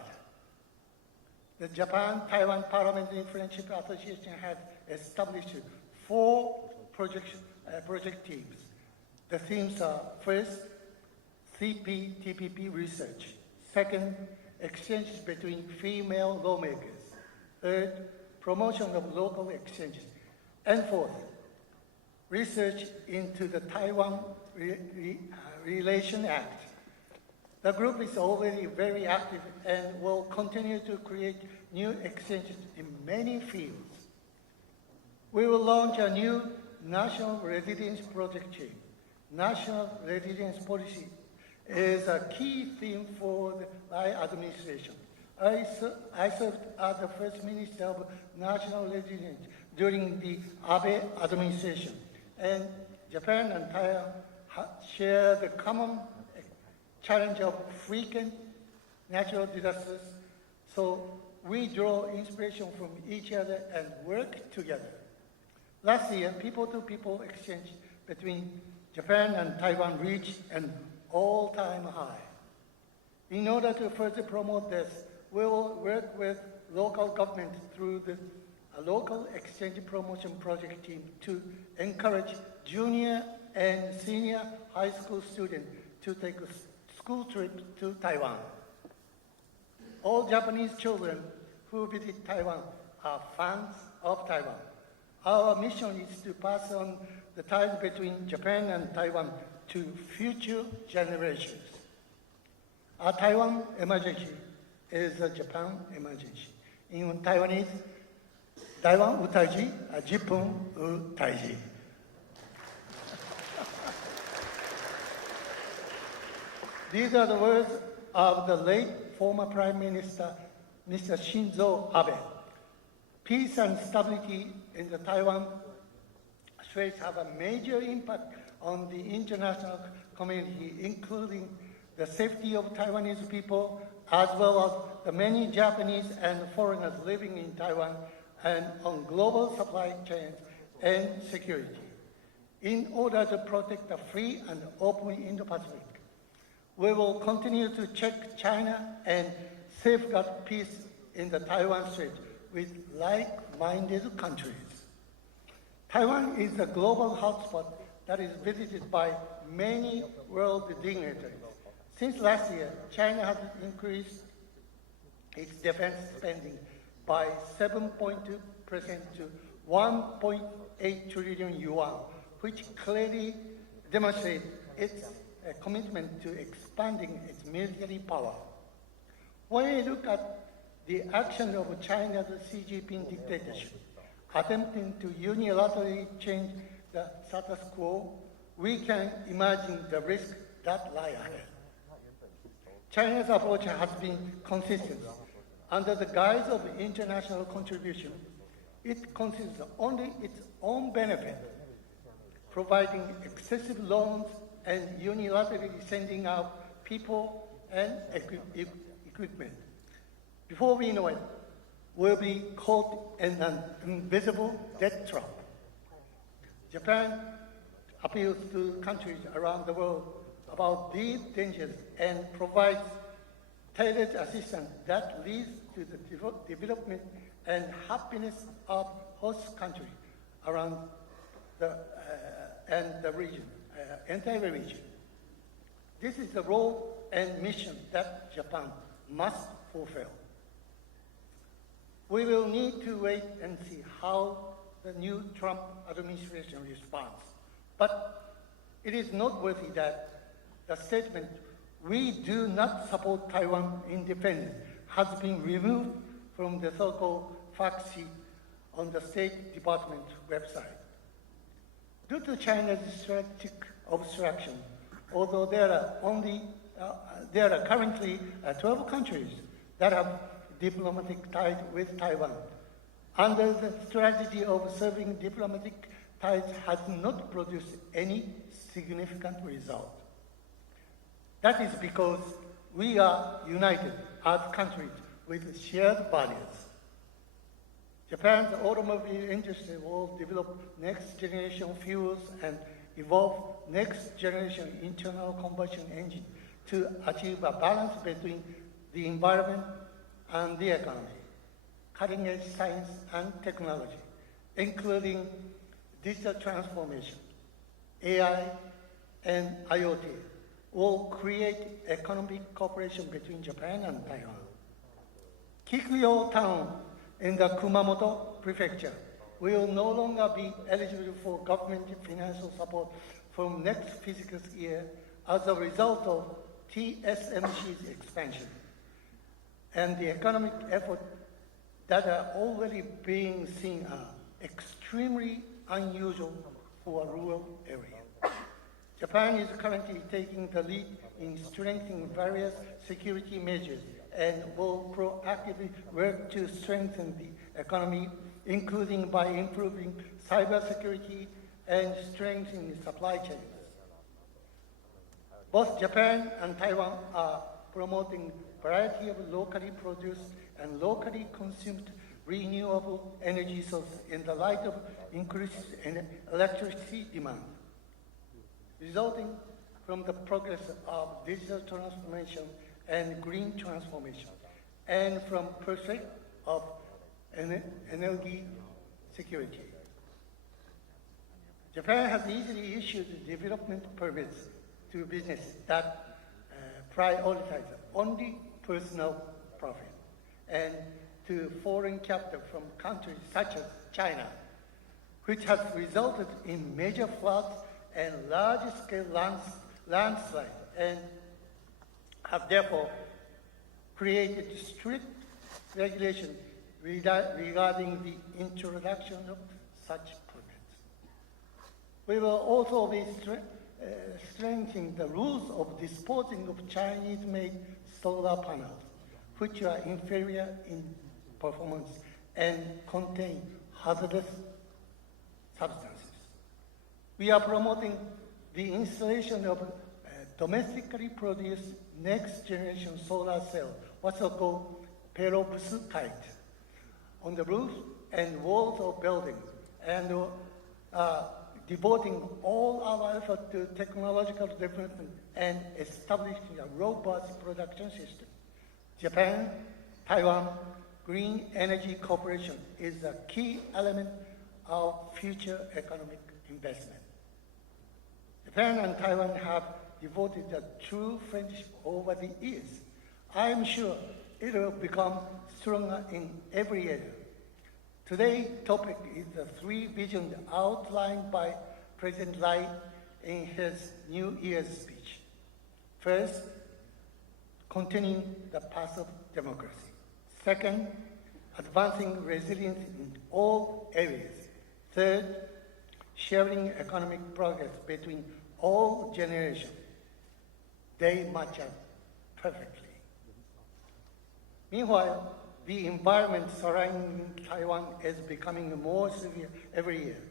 The Japan-Taiwan Parliamentary Friendship Association has established 4 project teams. The themes are: first, CPTPP research; second, exchanges between female lawmakers; third, promotion of local exchanges; and fourth, research into the Taiwan Relation Act. The group is already very active and will continue to create new exchanges in many fields. We will launch a new National Residence Project team. National Residence Policy is a key theme for my administration. I served as the First Minister of National Residence during the Abe administration, and Japan and Taiwan share the common challenge of frequent natural disasters, so we draw inspiration from each other and work together. Last year, people-to-people exchange between Japan and Taiwan reached an all-time high. In order to further promote this, we will work with local government through the local exchange promotion project team to encourage junior and senior high school students to take a school trip to Taiwan. All Japanese children who visit Taiwan are fans of Taiwan. Our mission is to pass on the ties between Japan and Taiwan to future generations. A Taiwan emergency is a Japan emergency. In Taiwanese, Taiwan utaji, Japan utaji. These are the words of the late former Prime Minister, Mr. Shinzo Abe. Peace and stability in the Taiwan Straits have a major impact on the international community, including the safety of Taiwanese people, as well as the many Japanese and foreigners living in Taiwan, and on global supply chains and security. In order to protect a free and open Indo-Pacific, we will continue to check China and safeguard peace in the Taiwan Strait with like-minded countries. Taiwan is a global hotspot that is visited by many world dignitaries. Since last year, China has increased its defense spending by 7.2% to 1.8 trillion yuan, which clearly demonstrates its commitment to expanding its military power. When we look at the action of China's Xi Jinping dictatorship, attempting to unilaterally change the status quo, we can imagine the risks that lie ahead. China's approach has been consistent. Under the guise of international contribution, it considers only its own benefit, providing excessive loans and unilaterally sending out people and equipment. Before we know it, we'll be caught in an invisible debt trap. Japan appeals to countries around the world about these dangers and provides tailored assistance that leads to the development and happiness of host countries around the entire region. This is the role and mission that Japan must fulfill. We will need to wait and see how the new Trump administration responds. But it is noteworthy that the statement, "We do not support Taiwan independence," has been removed from the so-called fact sheet on the State Department website. Due to China's strategic obstruction, although there are currently 12 countries that have diplomatic ties with Taiwan, under the strategy of serving diplomatic ties has not produced any significant result. That is because we are united as countries with shared values. Japan's automobile industry will develop next-generation fuels and evolve next-generation internal combustion engine to achieve a balance between the environment and the economy. Cutting-edge science and technology, including digital transformation, AI, and IoT, will create economic cooperation between Japan and Taiwan. Kikuyo Town in the Kumamoto Prefecture will no longer be eligible for government financial support from next fiscal year as a result of TSMC's expansion and the economic effort that are already being seen are extremely unusual for a rural area. Japan is currently taking the lead in strengthening various security measures and will proactively work to strengthen the economy, including by improving cybersecurity and strengthening supply chains. Both Japan and Taiwan are promoting a variety of locally produced and locally consumed renewable energy sources in the light of increased electricity demand, resulting from the progress of digital transformation and green transformation, and from pursuit of energy security. Japan has easily issued development permits to businesses that prioritize only personal profit, and to foreign capital from countries such as China, which has resulted in major floods and large-scale landslides, and have therefore created strict regulations regarding the introduction of such permits. We will also be strengthening the rules of disposing of Chinese-made solar panels, which are inferior in performance and contain hazardous substances. We are promoting the installation of domestically produced next-generation solar cell, what's called perovskite, on the roof and walls of buildings, and devoting all our effort to technological development and establishing a robust production system. Japan, Taiwan, green energy cooperation is a key element of future economic investment. Japan and Taiwan have devoted a true friendship over the years. I am sure it will become stronger in every area. Today's topic is the three visions outlined by President Lai in his New Year's speech. First, continuing the path of democracy. Second, advancing resilience in all areas. Third, sharing economic progress between all generations. They match up perfectly. Meanwhile, the environment surrounding Taiwan is becoming more severe every year.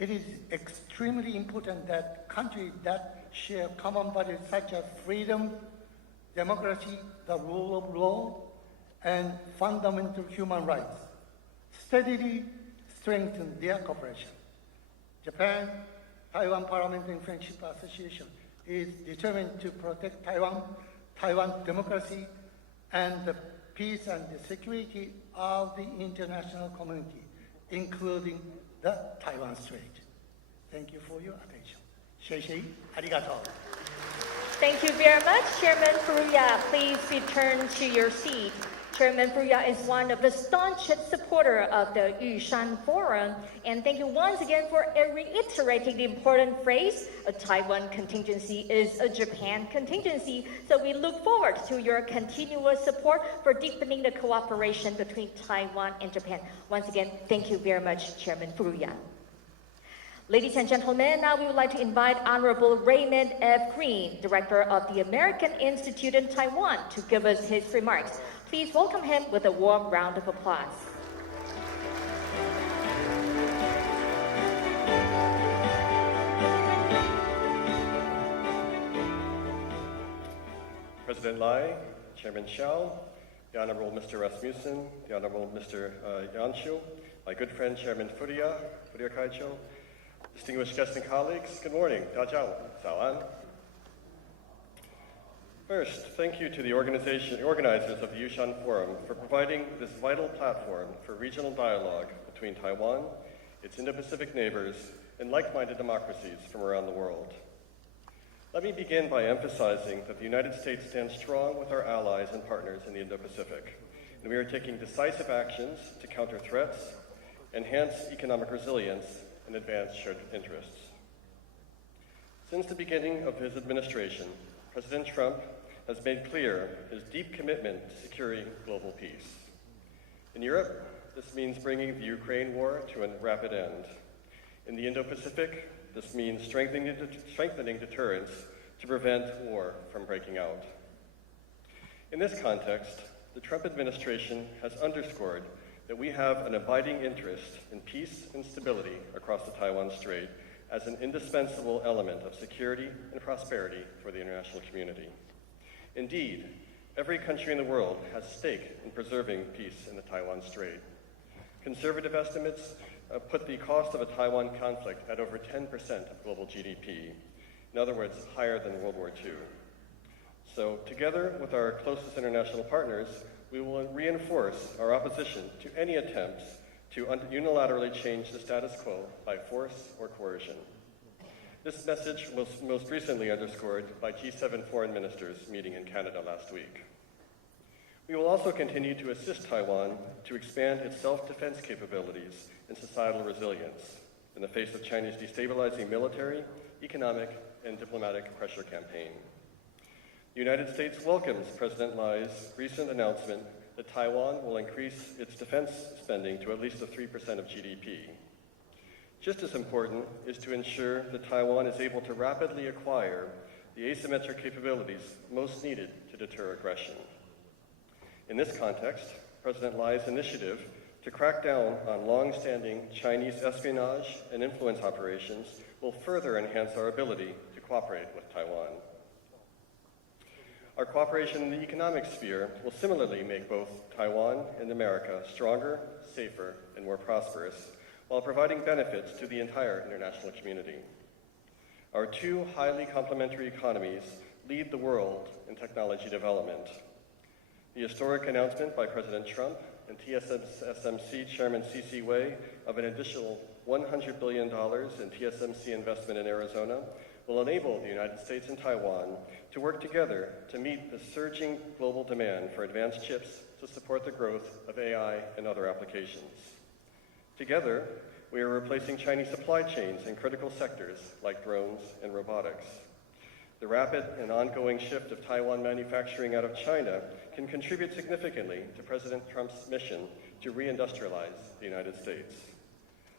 It is extremely important that countries that share common values such as freedom, democracy, the rule of law, and fundamental human rights steadily strengthen their cooperation. Japan, Taiwan Parliamentary Friendship Association is determined to protect Taiwan's democracy, and the peace and the security of the international community, including the Taiwan Strait. Thank you for your attention. 谢谢，ありがとう。 Thank you very much, Chairman Furuya. Please return to your seat. Chairman Furuya is one of the staunchest supporters of the Yushan Forum, and thank you once again for reiterating the important phrase, a Taiwan contingency is a Japan contingency. So we look forward to your continuous support for deepening the cooperation between Taiwan and Japan. Once again, thank you very much, Chairman Furuya. Ladies and gentlemen, now we would like to invite Honorable Raymond F. Green, Director of the American Institute in Taiwan, to give us his remarks. Please welcome him with a warm round of applause. President Lai, Chairman Shiao, the Honorable Mr. Rasmussen, the Honorable Mr. Jansa, my good friend Chairman Furuya Kaicho, distinguished guests and colleagues, good morning. 大家早安. First, thank you to the organizers of the Yushan Forum for providing this vital platform for regional dialogue between Taiwan, its Indo-Pacific neighbors, and like-minded democracies from around the world. Let me begin by emphasizing that the United States stands strong with our allies and partners in the Indo-Pacific, and we are taking decisive actions to counter threats, enhance economic resilience, and advance shared interests. Since the beginning of his administration, President Trump has made clear his deep commitment to securing global peace. In Europe, this means bringing the Ukraine war to a rapid end. In the Indo-Pacific, this means strengthening deterrence to prevent war from breaking out. In this context, the Trump administration has underscored that we have an abiding interest in peace and stability across the Taiwan Strait as an indispensable element of security and prosperity for the international community. Indeed, every country in the world has stake in preserving peace in the Taiwan Strait. Conservative estimates put the cost of a Taiwan conflict at over 10% of global GDP. In other words, higher than World War II. So together with our closest international partners, we will reinforce our opposition to any attempts to unilaterally change the status quo by force or coercion. This message was most recently underscored by G7 foreign ministers meeting in Canada last week. We will also continue to assist Taiwan to expand its self-defense capabilities and societal resilience in the face of China's destabilizing military, economic, and diplomatic pressure campaign. The United States welcomes President Lai's recent announcement that Taiwan will increase its defense spending to at least 3% of GDP. Just as important is to ensure that Taiwan is able to rapidly acquire the asymmetric capabilities most needed to deter aggression. In this context, President Lai's initiative to crack down on long-standing Chinese espionage and influence operations will further enhance our ability to cooperate with Taiwan. Our cooperation in the economic sphere will similarly make both Taiwan and America stronger, safer, and more prosperous, while providing benefits to the entire international community. Our two highly complementary economies lead the world in technology development. The historic announcement by President Trump and TSMC Chairman C.C. Wei of an additional $100 billion in TSMC investment in Arizona will enable the United States and Taiwan to work together to meet the surging global demand for advanced chips to support the growth of AI and other applications. Together, we are replacing Chinese supply chains in critical sectors like drones and robotics. The rapid and ongoing shift of Taiwan manufacturing out of China can contribute significantly to President Trump's mission to reindustrialize the United States.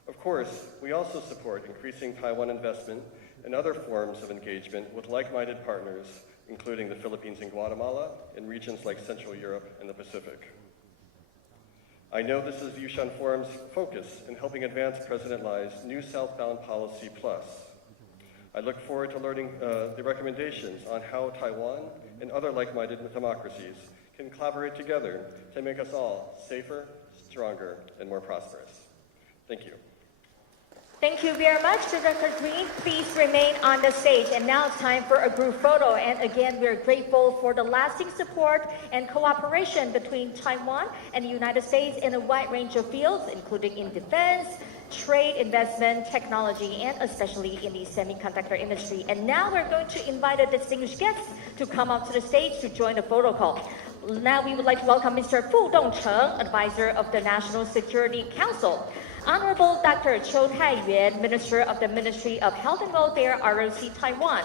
Of course, we also support increasing Taiwan investment and other forms of engagement with like-minded partners, including the Philippines and Guatemala, and regions like Central Europe and the Pacific. I know this is Yushan Forum's focus in helping advance President Lai's New Southbound Policy Plus. I look forward to learning the recommendations on how Taiwan and other like-minded democracies can collaborate together to make us all safer, stronger, and more prosperous. Thank you. Thank you very much, Director Green. Please remain on the stage. And now it's time for a group photo. And again, we're grateful for the lasting support and cooperation between Taiwan and the United States in a wide range of fields, including in defense, trade, investment, technology, and especially in the semiconductor industry. And now we're going to invite a distinguished guest to come up to the stage to join the photo call. Now we would like to welcome Mr. Fu Dongcheng, advisor of the National Security Council. Honorable Dr. Chiu Taiyuan, Minister of the Ministry of Health and Welfare, ROC Taiwan.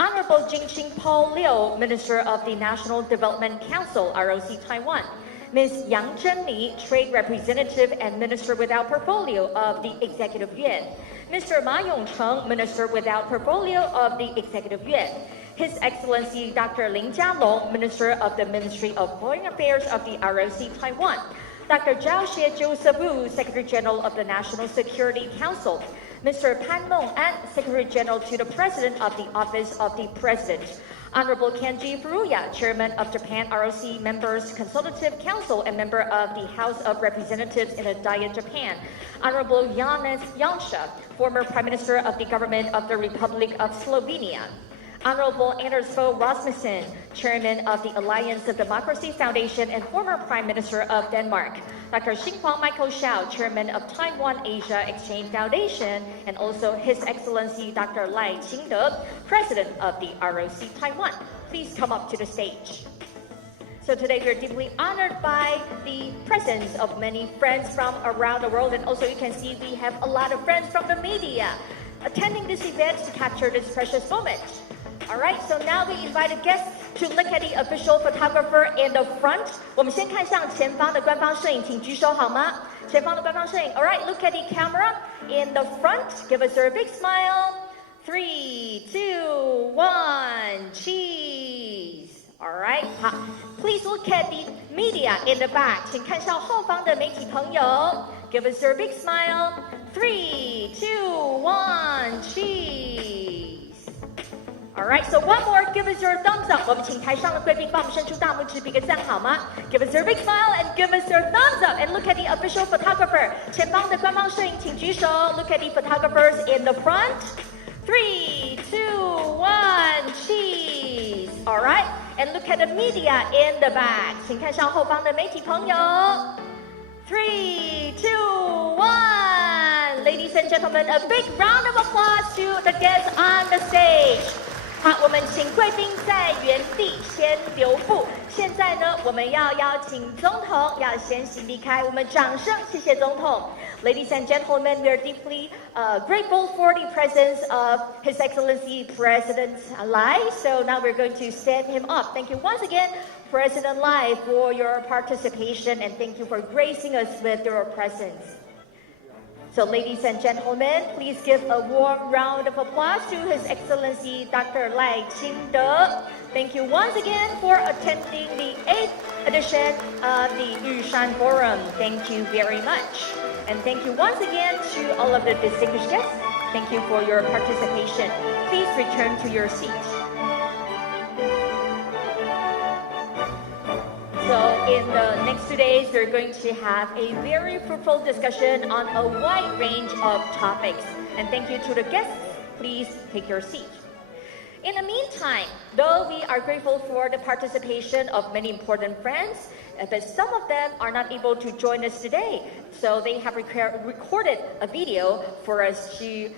Honorable Jingqing Paul Liu, Minister of the National Development Council, ROC Taiwan. Ms. Yang Zhenli, Trade Representative and Minister without Portfolio of the Executive Yuan. Mr. Ma Yongcheng, Minister without Portfolio of the Executive Yuan. His Excellency Dr. Lin Jialong, Minister of the Ministry of Foreign Affairs of the ROC Taiwan. Dr. Zhao Joseph Wu, Secretary General of the National Security Council. Mr. Pan Meng-an, Secretary General to the President of the Office of the President. Honorable Kenji Furuya, Chairman of Japan ROC Members Consultative Council and member of the House of Representatives in the Diet Japan. Honorable Janez, former Prime Minister of the Government of the Republic of Slovenia. Honorable Fogh Rasmussen, Chairman of the Alliance of Democracy Foundation and former Prime Minister of Denmark. Dr. Xinhuang Michael Shiao, Chairman of Taiwan Asia Exchange Foundation, and also His Excellency Dr. Lai清德, President of the ROC Taiwan. Please come up to the stage. So today we're deeply honored by the presence of many friends from around the world, and also you can see we have a lot of friends from the media attending this event to capture this precious moment. All right, so now we invited guests to look at the official photographer in the front. 我们先看向前方的官方摄影，请举手好吗？前方的官方摄影。All right, look at the camera in the front. Give us a big smile. 3, 2, 1, cheese. All right, 好。Please look at the media in the back. 请看向后方的媒体朋友。Give us a big smile. 3, 2, 1, cheese. All right, so one more, give us your thumbs up. 我们请台上的贵宾帮我们伸出大拇指，比个赞好吗？ Give us your big smile and give us your thumbs up. And look at the official photographer. 前方的官方摄影，请举手。Look at the photographers in the front. 3, 2, 1, cheese. All right, and look at the media in the back. 请看向后方的媒体朋友。3, 2, 1. Ladies and gentlemen, a big round of applause to the guests on the stage. 好，我们请贵宾在原地先留步。现在呢，我们要邀请总统要先行离开，我们掌声谢谢总统。Ladies and gentlemen, we are deeply grateful for the presence of His Excellency President Lai. So now we're going to stand him up. Thank you once again, President Lai, for your participation, and thank you for gracing us with your presence. So ladies and gentlemen, please give a warm round of applause to His Excellency Dr. Lai清德. Thank you once again for attending the 8th edition of the Yushan Forum. Thank you very much. And thank you once again to all of the distinguished guests. Thank you for your participation. Please return to your seat. So in the next 2 days, we're going to have a very fruitful discussion on a wide range of topics. And thank you to the guests. Please take your seat. In the meantime, though we are grateful for the participation of many important friends, but some of them are not able to join us today. So they have recorded a video for us to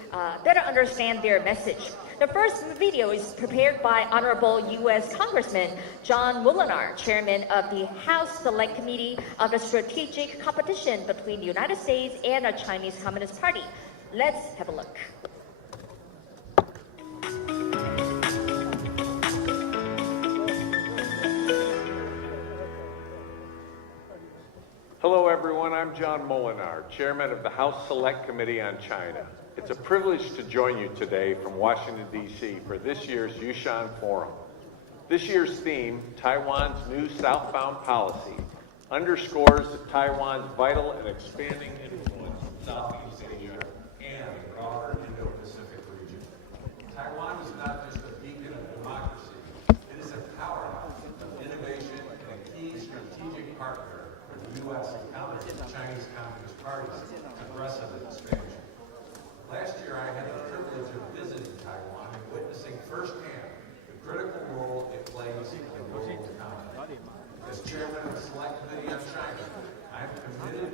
better understand their message. The first video is prepared by Honorable U.S. Congressman John Moolenaar, Chairman of the House Select Committee of the Strategic Competition between the United States and the Chinese Communist Party. Let's have a look. I'm John Molinar, Chairman of the House Select Committee on China. It's a privilege to join you today from Washington, D.C. for this year's Yushan Forum. This year's theme, Taiwan's New Southbound Policy, underscores Taiwan's vital and expanding influence in Southeast Asia and the broader Indo-Pacific region. Taiwan is not just a beacon of democracy, it is a powerhouse of innovation and a key strategic partner for the U.S. in countering the Chinese Communist Party's aggressive expansion. Last year, I had the privilege of visiting Taiwan and witnessing firsthand the critical role it plays in the global economy. As chairman of the Select Committee on China, I am committed